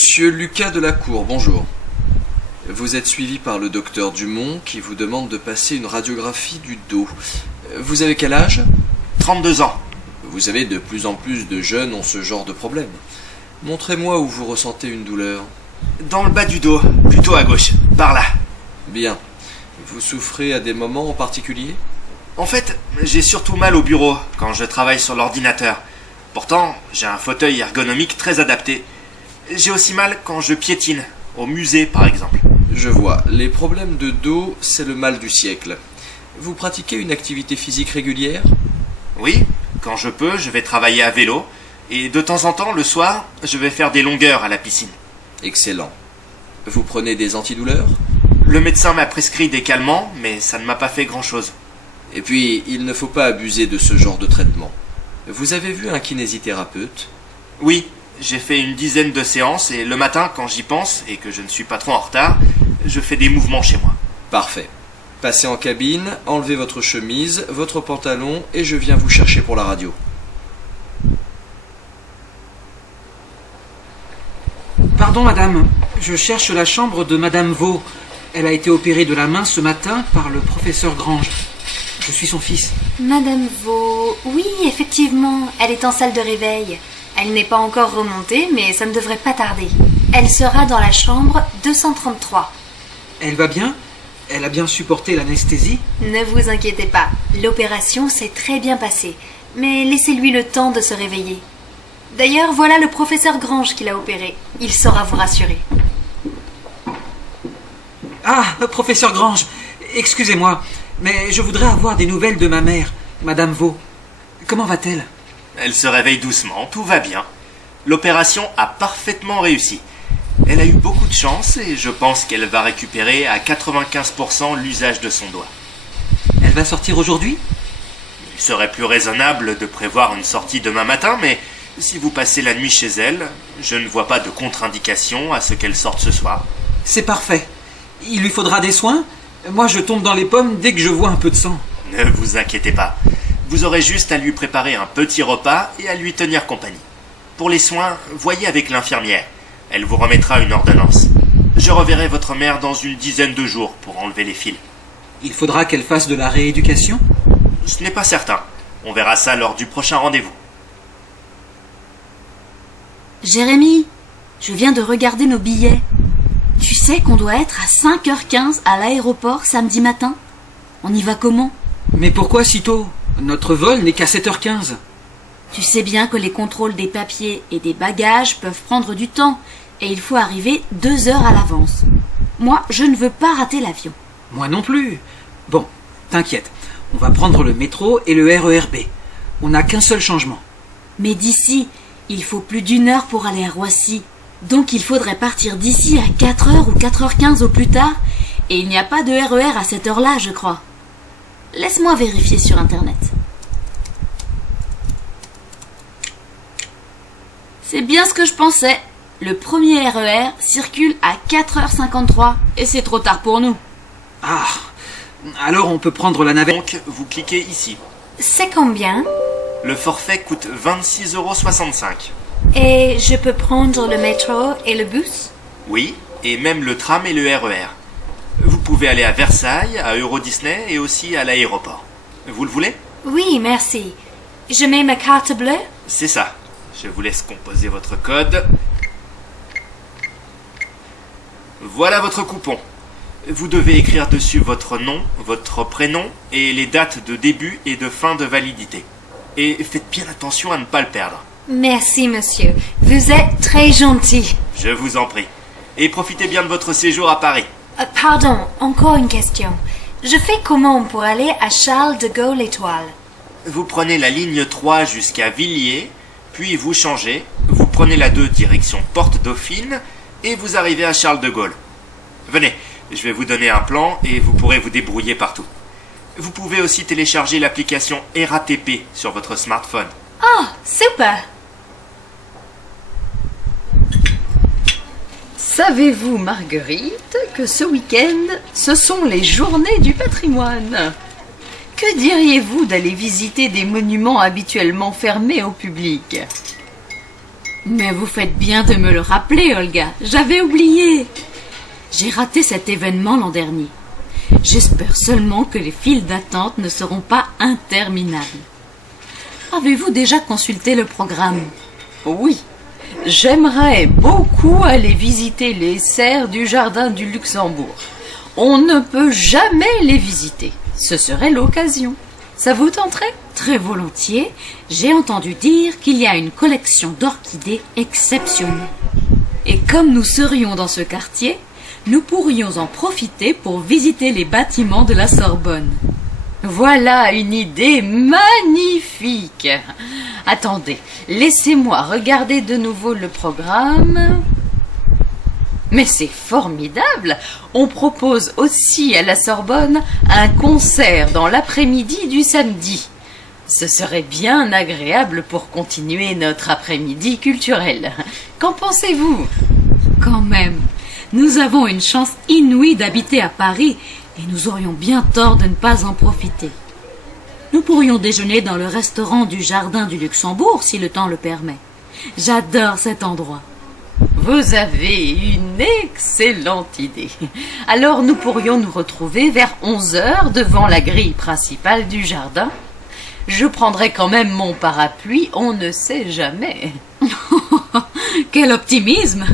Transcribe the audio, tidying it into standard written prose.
Monsieur Lucas Delacour, bonjour. Vous êtes suivi par le docteur Dumont qui vous demande de passer une radiographie du dos. Vous avez quel âge? 32 ans. Vous savez, de plus en plus de jeunes ont ce genre de problème. Montrez-moi où vous ressentez une douleur. Dans le bas du dos, plutôt à gauche, par là. Bien. Vous souffrez à des moments en particulier? En fait, j'ai surtout mal au bureau quand je travaille sur l'ordinateur. Pourtant, j'ai un fauteuil ergonomique très adapté. J'ai aussi mal quand je piétine, au musée par exemple. Je vois. Les problèmes de dos, c'est le mal du siècle. Vous pratiquez une activité physique régulière? Oui, quand je peux, je vais travailler à vélo. Et de temps en temps, le soir, je vais faire des longueurs à la piscine. Excellent. Vous prenez des antidouleurs? Le médecin m'a prescrit des calmants, mais ça ne m'a pas fait grand-chose. Et puis, il ne faut pas abuser de ce genre de traitement. Vous avez vu un kinésithérapeute? Oui, j'ai fait une dizaine de séances et le matin, quand j'y pense et que je ne suis pas trop en retard, je fais des mouvements chez moi. Parfait. Passez en cabine, enlevez votre chemise, votre pantalon et je viens vous chercher pour la radio. Pardon madame, je cherche la chambre de madame Vaux. Elle a été opérée de la main ce matin par le professeur Grange. Je suis son fils. Madame Vaux, oui, effectivement, elle est en salle de réveil. Elle n'est pas encore remontée, mais ça ne devrait pas tarder. Elle sera dans la chambre 233. Elle va bien? Elle a bien supporté l'anesthésie? Ne vous inquiétez pas, l'opération s'est très bien passée, mais laissez-lui le temps de se réveiller. D'ailleurs, voilà le professeur Grange qui l'a opéré. Il saura vous rassurer. Ah, professeur Grange, excusez-moi, mais je voudrais avoir des nouvelles de ma mère, madame Vaux. Comment va-t-elle? Elle se réveille doucement, tout va bien. L'opération a parfaitement réussi. Elle a eu beaucoup de chance et je pense qu'elle va récupérer à 95% l'usage de son doigt. Elle va sortir aujourd'hui? Il serait plus raisonnable de prévoir une sortie demain matin, mais si vous passez la nuit chez elle, je ne vois pas de contre-indication à ce qu'elle sorte ce soir. C'est parfait. Il lui faudra des soins? Moi, je tombe dans les pommes dès que je vois un peu de sang. Ne vous inquiétez pas. Vous aurez juste à lui préparer un petit repas et à lui tenir compagnie. Pour les soins, voyez avec l'infirmière. Elle vous remettra une ordonnance. Je reverrai votre mère dans une dizaine de jours pour enlever les fils. Il faudra qu'elle fasse de la rééducation? Ce n'est pas certain. On verra ça lors du prochain rendez-vous. Jérémy, je viens de regarder nos billets. Tu sais qu'on doit être à 5h15 à l'aéroport samedi matin? On y va comment? Mais pourquoi si tôt? Notre vol n'est qu'à 7h15. Tu sais bien que les contrôles des papiers et des bagages peuvent prendre du temps et il faut arriver 2 heures à l'avance. Moi, je ne veux pas rater l'avion. Moi non plus. Bon, t'inquiète, on va prendre le métro et le RER B. On n'a qu'un seul changement. Mais d'ici, il faut plus d'1 heure pour aller à Roissy. Donc il faudrait partir d'ici à 4h ou 4h15 au plus tard. Et il n'y a pas de RER à cette heure-là, je crois. Laisse-moi vérifier sur Internet. C'est bien ce que je pensais. Le premier RER circule à 4h53 et c'est trop tard pour nous. Ah, alors on peut prendre la navette. Donc, vous cliquez ici. C'est combien? Le forfait coûte 26,65 €. Et je peux prendre le métro et le bus? Oui, et même le tram et le RER. Vous pouvez aller à Versailles, à Euro Disney et aussi à l'aéroport. Vous le voulez? Oui, merci. Je mets ma carte bleue? C'est ça. Je vous laisse composer votre code. Voilà votre coupon. Vous devez écrire dessus votre nom, votre prénom et les dates de début et de fin de validité. Et faites bien attention à ne pas le perdre. Merci, monsieur. Vous êtes très gentil. Je vous en prie. Et profitez bien de votre séjour à Paris. Pardon, encore une question. Je fais comment pour aller à Charles de Gaulle Étoile? Vous prenez la ligne 3 jusqu'à Villiers, puis vous changez, vous prenez la 2 direction Porte Dauphine et vous arrivez à Charles de Gaulle. Venez, je vais vous donner un plan et vous pourrez vous débrouiller partout. Vous pouvez aussi télécharger l'application RATP sur votre smartphone. Oh, super! Savez-vous, Marguerite, que ce week-end, ce sont les journées du patrimoine? Que diriez-vous d'aller visiter des monuments habituellement fermés au public? Mais vous faites bien de me le rappeler, Olga. J'avais oublié. J'ai raté cet événement l'an dernier. J'espère seulement que les files d'attente ne seront pas interminables. Avez-vous déjà consulté le programme? Oui, j'aimerais beaucoup aller visiter les serres du jardin du Luxembourg. On ne peut jamais les visiter. Ce serait l'occasion. Ça vous tenterait? Très volontiers. J'ai entendu dire qu'il y a une collection d'orchidées exceptionnelle. Et comme nous serions dans ce quartier, nous pourrions en profiter pour visiter les bâtiments de la Sorbonne. Voilà une idée magnifique. Attendez, laissez-moi regarder de nouveau le programme. Mais c'est formidable. On propose aussi à la Sorbonne un concert dans l'après-midi du samedi. Ce serait bien agréable pour continuer notre après-midi culturel. Qu'en pensez-vous? Quand même, nous avons une chance inouïe d'habiter à Paris et nous aurions bien tort de ne pas en profiter. Nous pourrions déjeuner dans le restaurant du Jardin du Luxembourg si le temps le permet. J'adore cet endroit. Vous avez une excellente idée. Alors nous pourrions nous retrouver vers 11 heures devant la grille principale du jardin. Je prendrai quand même mon parapluie, on ne sait jamais. Quel optimisme!